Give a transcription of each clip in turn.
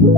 Alright,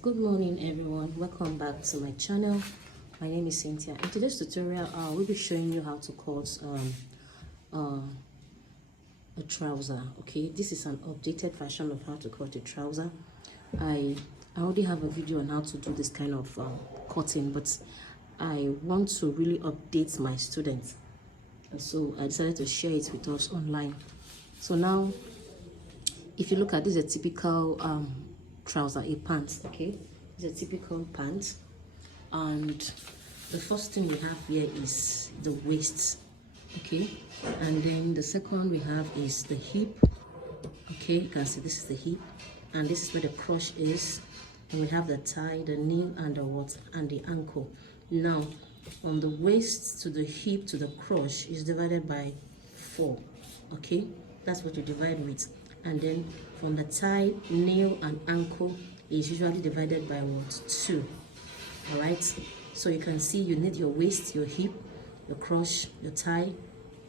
good morning everyone, welcome back to my channel. My name is Cynthia. In today's tutorial we'll be showing you how to cut a trouser. Okay, this is an updated version of how to cut a trouser. I already have a video on how to do this kind of cutting, but I want to really update my students, and so I decided to share it with us online. So now, if you look at this, is a typical trouser, a pant. Okay, it's a typical pant, and the first thing we have here is the waist. Okay, and then the second we have is the hip. Okay, you can see this is the hip, and this is where the crotch is, and we have the thigh, the knee, and the what, and the ankle. Now from the waist to the hip to the crotch is divided by 4. Okay, that's what you divide with. And then from the thigh, nail, and ankle is usually divided by what, 2. All right, so you can see you need your waist, your hip, your crotch, your thigh,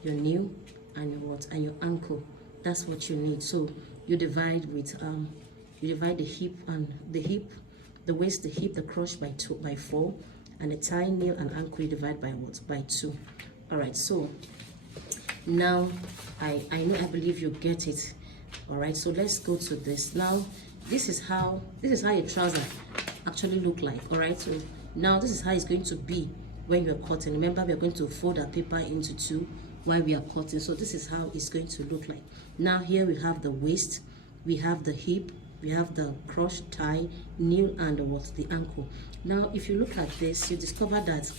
your nail, and your what, and your ankle. That's what you need. So you divide with you divide the hip and the waist, the hip, the crotch by 4, and the thigh, nail, and ankle you divide by what, by 2. All right, so now I believe you get it. All right, so let's go to this. Now this is how a trouser actually look like. All right, so now this is how it's going to be when you're cutting. Remember, we're going to fold our paper into 2 while we are cutting. So this is how it's going to look like. Now here we have the waist, we have the hip, we have the crotch, thigh, nail, and the ankle. Now if you look at this, you discover that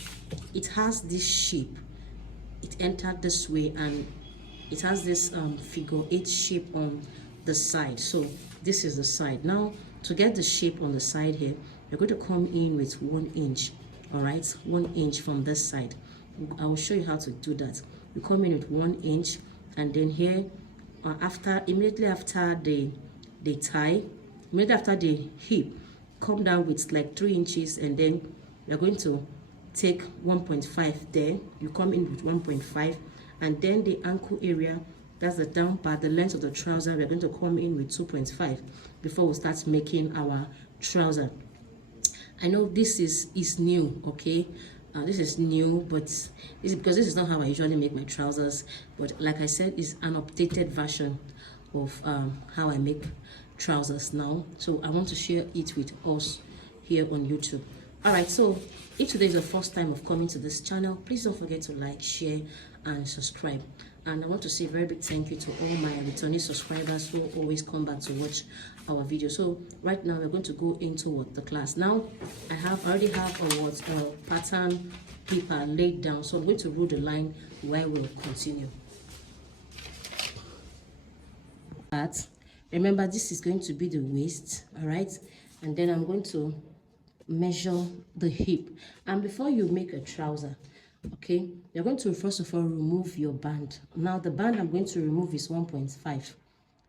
it has this shape. It entered this way, and it has this figure 8 shape on the side. So this is the side. Now to get the shape on the side here, you're going to come in with 1 inch. All right, 1 inch from this side. I will show you how to do that. You come in with 1 inch, and then here immediately after the thigh, immediately after the hip, come down with like 3 inches, and then you're going to take 1.5 there. You come in with 1.5, and then the ankle area, that's the down part, the length of the trouser, we're going to come in with 2.5 before we start making our trouser. I know this is new, okay? This is new, but it's because this is not how I usually make my trousers. But like I said, it's an updated version of how I make trousers now. So I want to share it with us here on YouTube. All right, so if today is the first time of coming to this channel, please don't forget to like, share, and subscribe. And I want to say a very big thank you to all my returning subscribers who always come back to watch our video. So right now we're going to go into the class. Now I already have a pattern paper laid down, so I'm going to rule the line while we'll continue. Remember, this is going to be the waist, all right, and then I'm going to measure the hip. And before you make a trouser, okay, you're going to first of all remove your band. Now the band I'm going to remove is 1.5.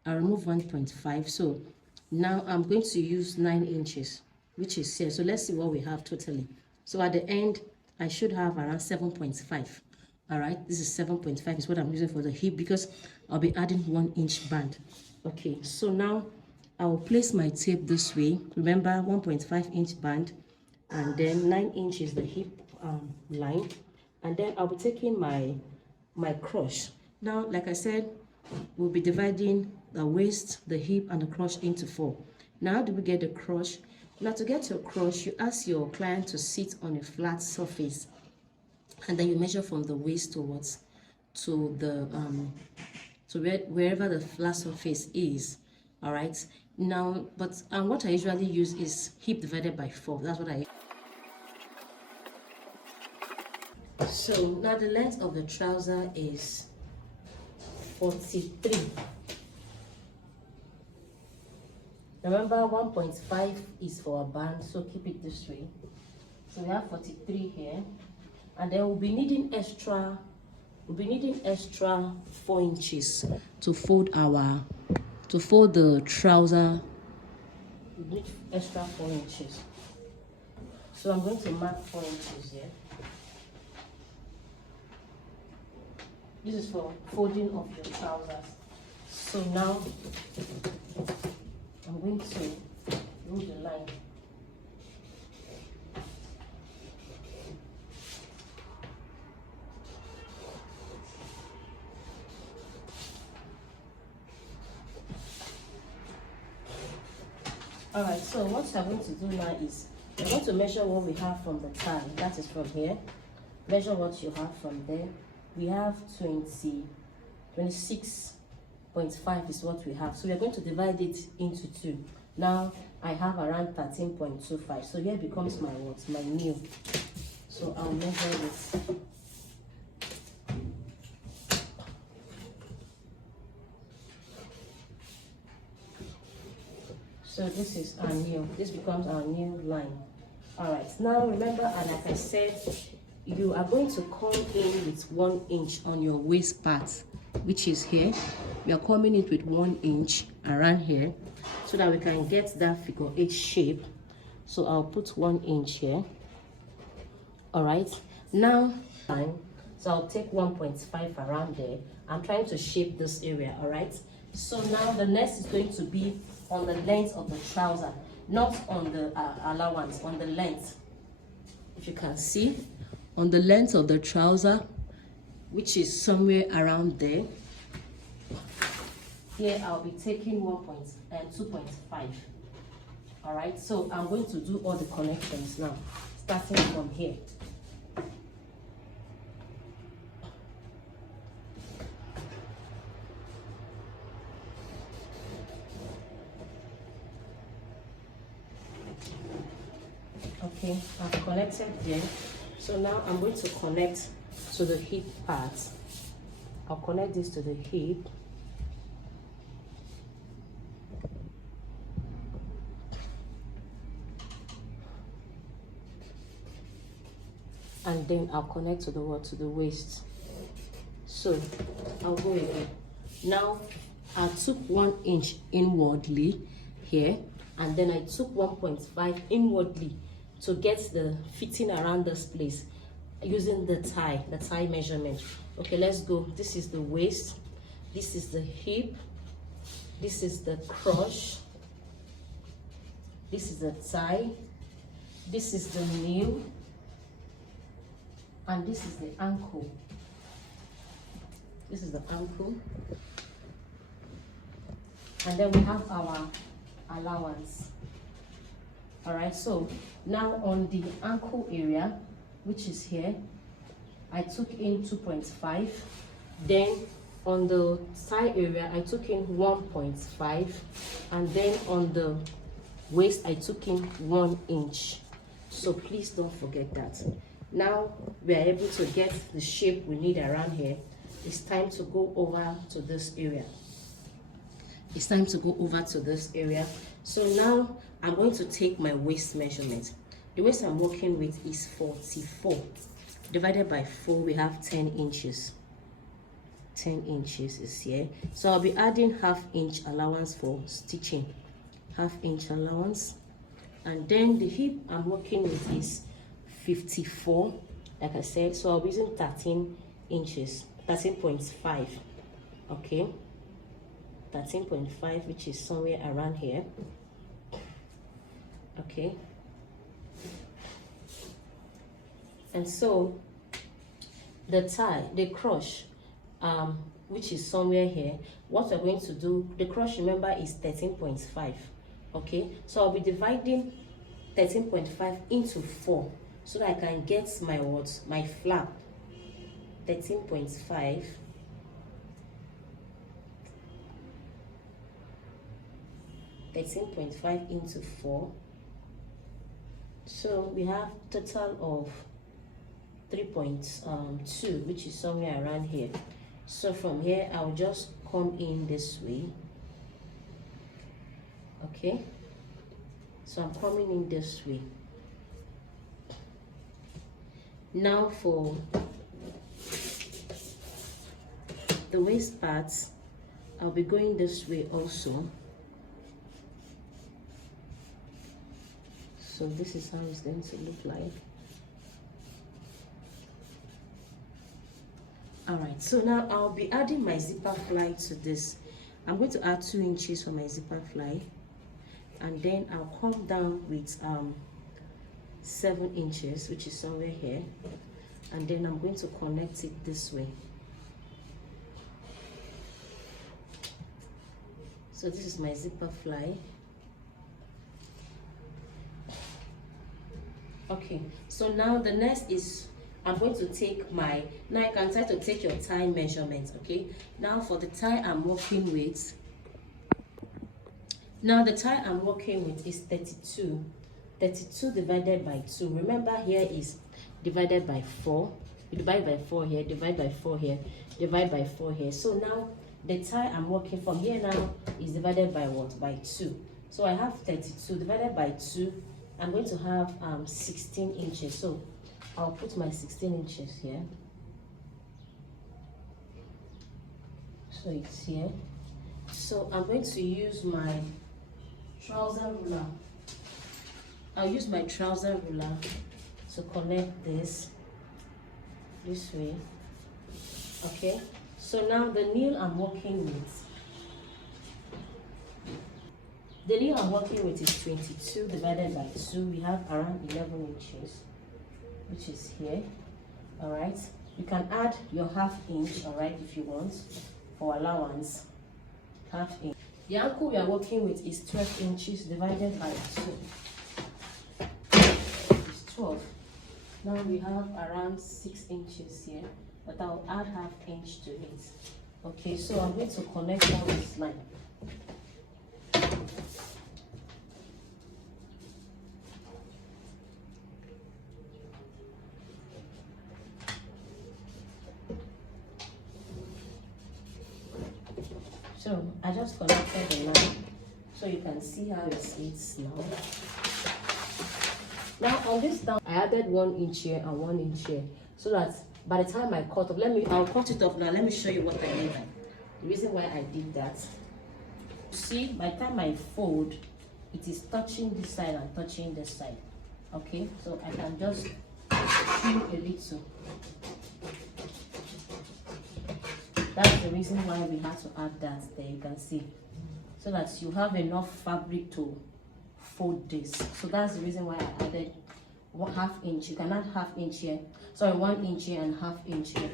I remove 1.5. So now I'm going to use 9 inches, which is here. So let's see what we have totally. So at the end I should have around 7.5. all right, this is 7.5 is what I'm using for the hip, because I'll be adding 1 inch band. Okay, so now I will place my tape this way. Remember, 1.5 inch band, and then 9 inches the hip line, and then I'll be taking my crotch. Now, like I said, we'll be dividing the waist, the hip, and the crotch into 4. Now, how do we get the crotch? Now, to get your crotch, you ask your client to sit on a flat surface, and then you measure from the waist towards to the wherever the flat surface is. All right. Now, but what I usually use is hip divided by 4. That's what I. So now the length of the trouser is 43. Remember, 1.5 is for a band, so keep it this way. So we have 43 here, and then we'll be needing extra 4 inches to fold the trouser. We need extra 4 inches. So I'm going to mark 4 inches here. This is for folding of your trousers. So now I'm going to do the line. Alright, so what I'm going to do now is I want to measure what we have from the tie. That is from here. Measure what you have from there. We have 26.5 is what we have. So we are going to divide it into 2. Now I have around 13.25. So here becomes my what? My new. So I'll measure this. So this is our new. This becomes our new line. Alright, now remember, and like I said, you are going to come in with 1 inch on your waist part, which is here. We are coming in with 1 inch around here so that we can get that figure 8 shape. So I'll put 1 inch here. Alright, now so I'll take 1.5 around there. I'm trying to shape this area. Alright, so now the next is going to be on the length of the trouser, not on the allowance, on the length. If you can see, on the length of the trouser, which is somewhere around there. Here I'll be taking 2.5. All right, so I'm going to do all the connections now, starting from here. Okay, I've connected there. So now I'm going to connect to the hip part. I'll connect this to the hip. And then I'll connect to the what? To the waist. So I'll go again. Now I took 1 inch inwardly here, and then I took 1.5 inwardly to get the fitting around this place using the tie measurement. Okay, let's go. This is the waist, this is the hip, this is the crotch, this is the tie, this is the knee, and this is the ankle. This is the ankle. And then we have our allowance. All right, so now on the ankle area, which is here, I took in 2.5. Then on the thigh area, I took in 1.5. And then on the waist, I took in 1 inch. So please don't forget that. Now we are able to get the shape we need around here. It's time to go over to this area. It's time to go over to this area. So now I'm going to take my waist measurement. The waist I'm working with is 44. Divided by 4, we have 10 inches. 10 inches is here. So I'll be adding ½ inch allowance for stitching. ½ inch allowance. And then the hip I'm working with is 54, like I said. So I'll be using 13 inches, 13.5. Okay. 13.5, which is somewhere around here. Okay, and so the tie, the crotch, which is somewhere here, what we're going to do, the crotch, remember, is 13.5. okay, so I'll be dividing 13.5 into 4 so that I can get my what, my flap. 13.5 13.5 into 4. So we have total of 3.2, which is somewhere around here. So from here, I'll just come in this way. Okay. So I'm coming in this way. Now for the waist parts, I'll be going this way also. So this is how it's going to look like. All right, so now I'll be adding my zipper fly to this. I'm going to add 2 inches for my zipper fly, and then I'll come down with 7 inches, which is somewhere here, and then I'm going to connect it this way. So this is my zipper fly. Okay, so now the next is I'm going to take my, now you can try to take your tie measurement. Okay, now for the tie I'm working with, now the tie I'm working with is 32 divided by 2. Remember, here is divided by 4. You divide by 4 here, divide by 4 here, divide by 4 here. So now the tie I'm working from here now is divided by what? By 2. So I have 32 divided by 2. I'm going to have 16 inches. So I'll put my 16 inches here. So it's here. So I'm going to use my trouser ruler. I'll use my trouser ruler to connect this way. Okay, so now the nail I'm working with, is 22 divided by 2. We have around 11 inches, which is here. All right, you can add your ½ inch, all right, if you want, for allowance. ½ inch. The ankle we are working with is 12 inches divided by 2. It's 12. Now we have around 6 inches here, but I'll add ½ inch to it. Okay, so I'm going to connect all this line. So I just connected the line, so you can see how it sits now. Now on this down, I added 1 inch here and 1 inch here, so that by the time I cut off, I'll cut it off now. Let me show you what I mean. The reason why I did that. See, by the time I fold, it is touching this side and touching this side. Okay, so I can just trim a little. That's the reason why we have to add that there, you can see, so that you have enough fabric to fold this. So that's the reason why I added ½ inch. You can add ½ inch here, sorry, 1 inch here and ½ inch here.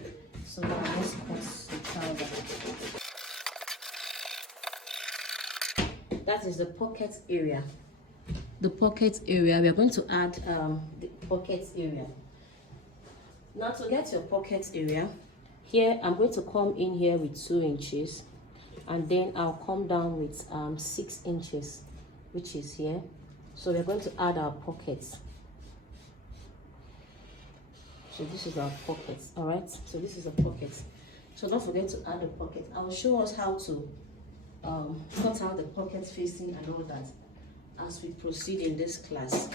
So now let's cut the trouser. That is the pocket area. The pocket area, we are going to add the pocket area. Now to get your pocket area, here I'm going to come in here with 2 inches, and then I'll come down with 6 inches, which is here. So we're going to add our pockets. So this is our pockets. All right, so this is a pocket. So don't forget to add the pocket. I'll show us how to cut out the pocket facing and all that as we proceed in this class.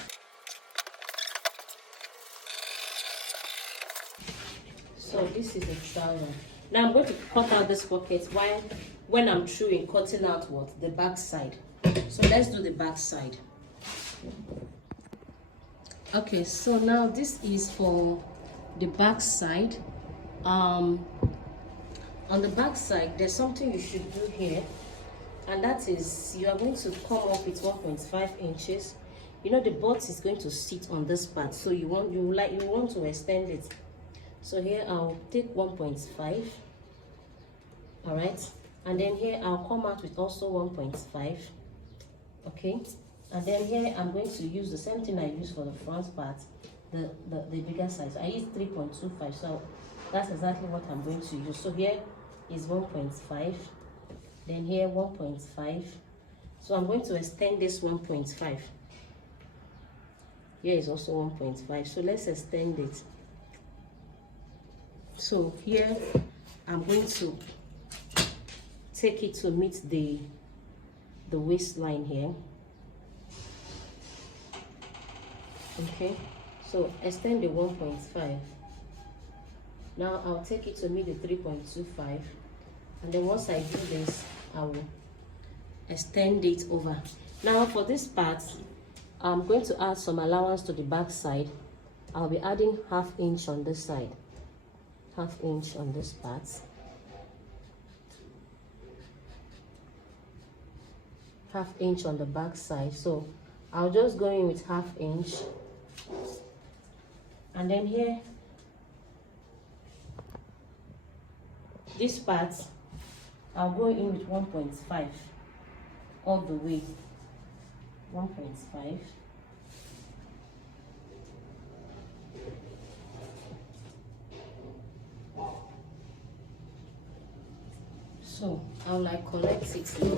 So this is the trouser. Now I'm going to cut out this pocket when I'm through in cutting out what? The back side. So let's do the back side. Okay, so now this is for the back side. On the back side, there's something you should do here, and that is you are going to come up with 1.5 inches. You know the butt is going to sit on this part, so you want to extend it. So here I'll take 1.5, all right, and then here I'll come out with also 1.5, okay, and then here I'm going to use the same thing I used for the front part, the bigger size. I used 3.25, so that's exactly what I'm going to use. So here is 1.5, then here 1.5, so I'm going to extend this 1.5. Here is also 1.5, so let's extend it. So here I'm going to take it to meet the waistline here. Okay, so extend the 1.5. Now I'll take it to meet the 3.25, and then once I do this, I will extend it over. Now for this part, I'm going to add some allowance to the back side. I'll be adding ½ inch on this side. half inch on this part. Half inch on the back side. So I'll just go in with half inch. And then here, this part, I'll go in with 1.5 all the way. 1.5. So I'll like collect it here.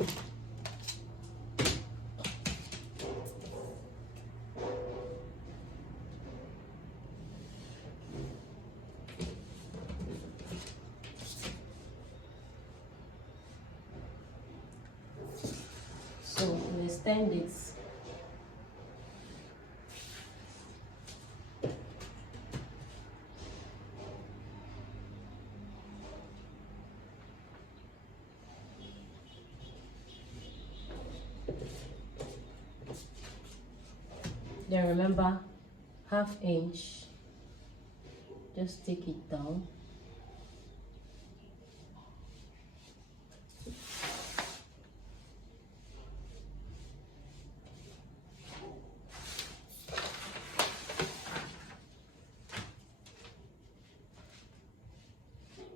So we extend it. Then remember, half inch, just take it down.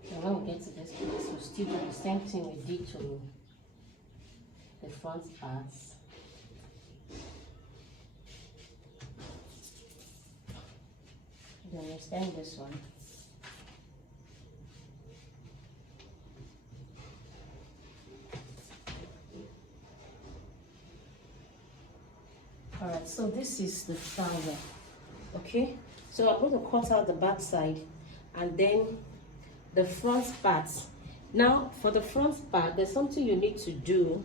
And when we get to this place, we'll still do the same thing we did to the front parts. Then we extend this one. Alright, so this is the trouser. Okay, so I'm going to cut out the back side and then the front part. Now for the front part, there's something you need to do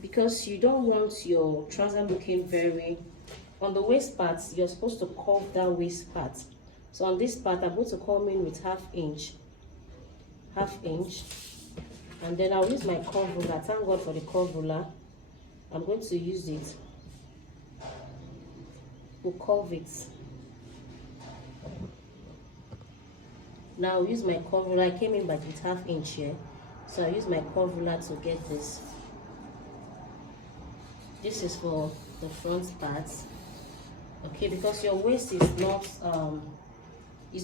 because you don't want your trouser looking very on the waist part. You're supposed to curve that waist part. So on this part, I'm going to come in with half inch, and then I'll use my curve ruler. Thank God for the curve ruler. I'm going to use it to curve it. Now I'll use my curve ruler. I came in back with half inch here, so I use my curve ruler to get this. This is for the front part. Okay, because your waist is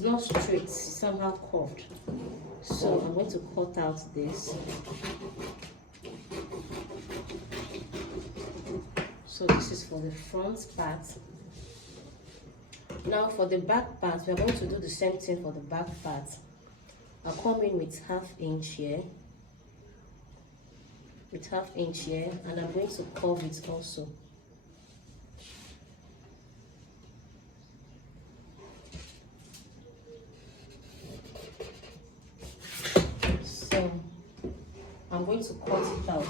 not straight, it's somehow curved. So I'm going to cut out this. So this is for the front part. Now for the back part, we are going to do the same thing for the back part. I'll come in with half inch here, and I'm going to curve it also. So I'm going to cut it out.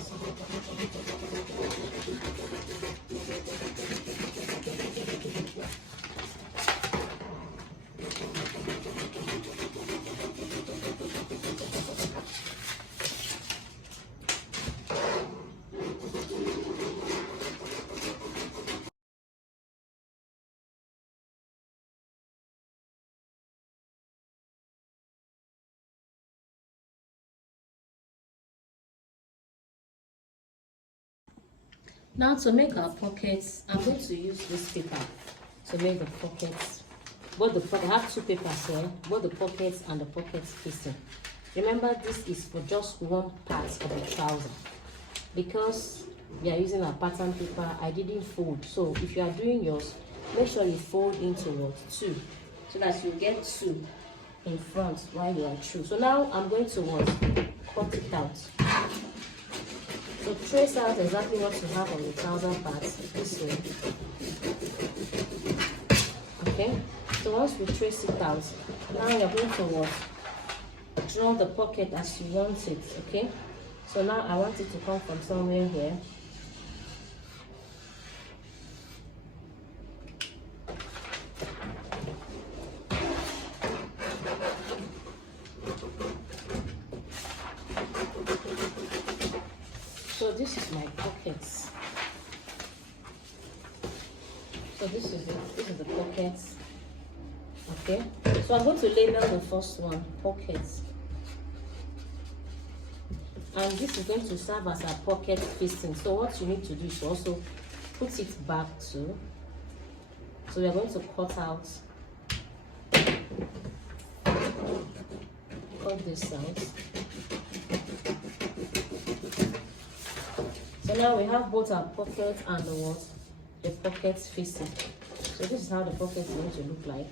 Now to make our pockets, I'm going to use this paper to make the pockets. I have two papers here, both the pockets and the pocket facing. Remember, this is for just one part of the trouser. Because we are using a pattern paper, I didn't fold. So if you are doing yours, make sure you fold into what? Two. So that you get two in front while you are through. So now I'm going to what? Cut it out. So trace out exactly what you have on the trouser part this way. Okay, so once we trace it out, now you're going to what? Draw the pocket as you want it. Okay, so now I want it to come from somewhere here. So this is my pockets. So this is it. This is the pockets. Okay, so I'm going to label the first one pockets, and this is going to serve as a pocket facing. So what you need to do is also put it back too. So we are going to cut this out. So now we have both our pocket and the pocket facing. So this is how the pocket is going to look like,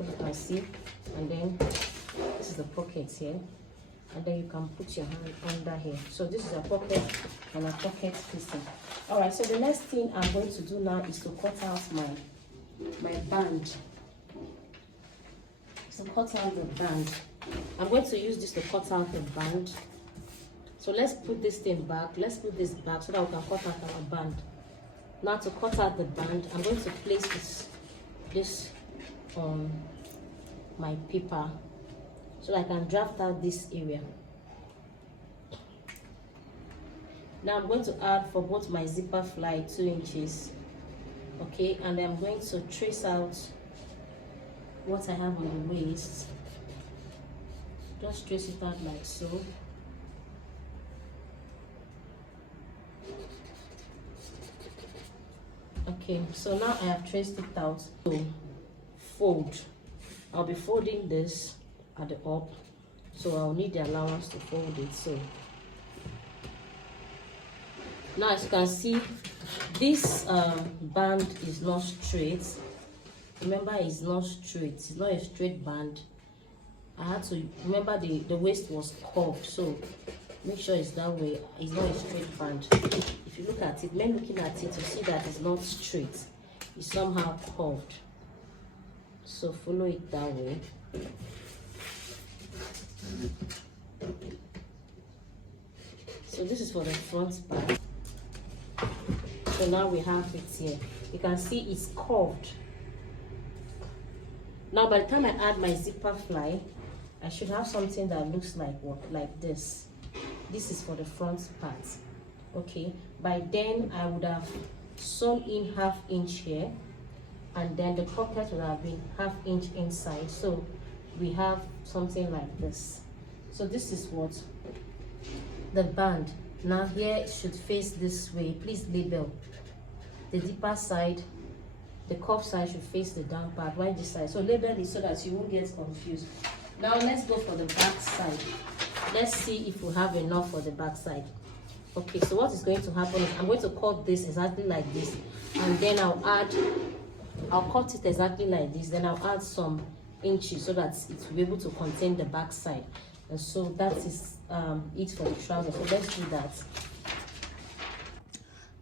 as you can see. And then this is the pocket here, and then you can put your hand under here. So this is a pocket and a pocket facing. All right, so the next thing I'm going to do now is to cut out my band. So cut out the band. I'm going to use this to cut out the band. So let's put this thing back. Let's put this back so that we can cut out our band. Now to cut out the band, I'm going to place this on my paper so that I can draft out this area. Now I'm going to add for both my zipper fly 2 inches. Okay, and I'm going to trace out what I have on the waist. Just trace it out like so. Okay, so now I have traced it out. So fold. I'll be folding this at the up, so I'll need the allowance to fold it. So now, as you can see, this band is not straight. Remember, it's not straight. It's not a straight band. I had to remember the waist was curved, so make sure it's that way. It's not a straight band. If you look at it, when looking at it, you see that it's not straight. It's somehow curved. So follow it that way. So this is for the front part. So now we have it here. You can see it's curved. Now by the time I add my zipper fly, I should have something that looks like what? Like this. This is for the front part. Okay, by then I would have sewn in 1/2 inch here, and then the pocket would have been 1/2 inch inside. So we have something like this. So this is what the band. Now here it should face this way. Please label the deeper side. The cuff side should face the down part, while this side. So label it so that you won't get confused. Now let's go for the back side. Let's see if we have enough for the back side. Okay, so what is going to happen is I'm going to cut this exactly like this, and then I'll cut it exactly like this, then I'll add some inches so that it will be able to contain the back side. And so that is it for the trouser. So let's do that.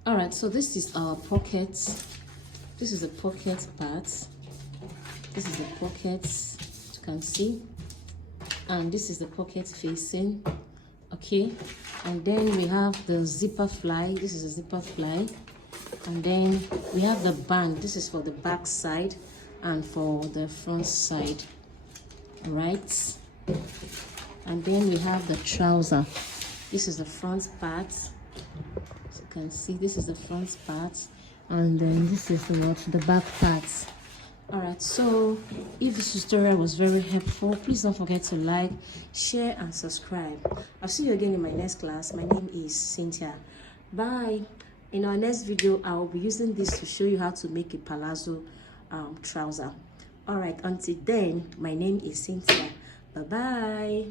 All right, so this is our pocket. This is the pocket part. This is the pocket, you can see, and this is the pocket facing. Okay, and then we have the zipper fly. This is a zipper fly, and then we have the band. This is for the back side and for the front side. All right, and then we have the trouser. This is the front part. As you can see, this is the front part, and then this is the back part. All right, so if this tutorial was very helpful, please don't forget to like, share and subscribe. I'll see you again in my next class. My name is Cynthia. Bye. In our next video, I will be using this to show you how to make a palazzo trouser. All right, until then, my name is Cynthia. Bye bye.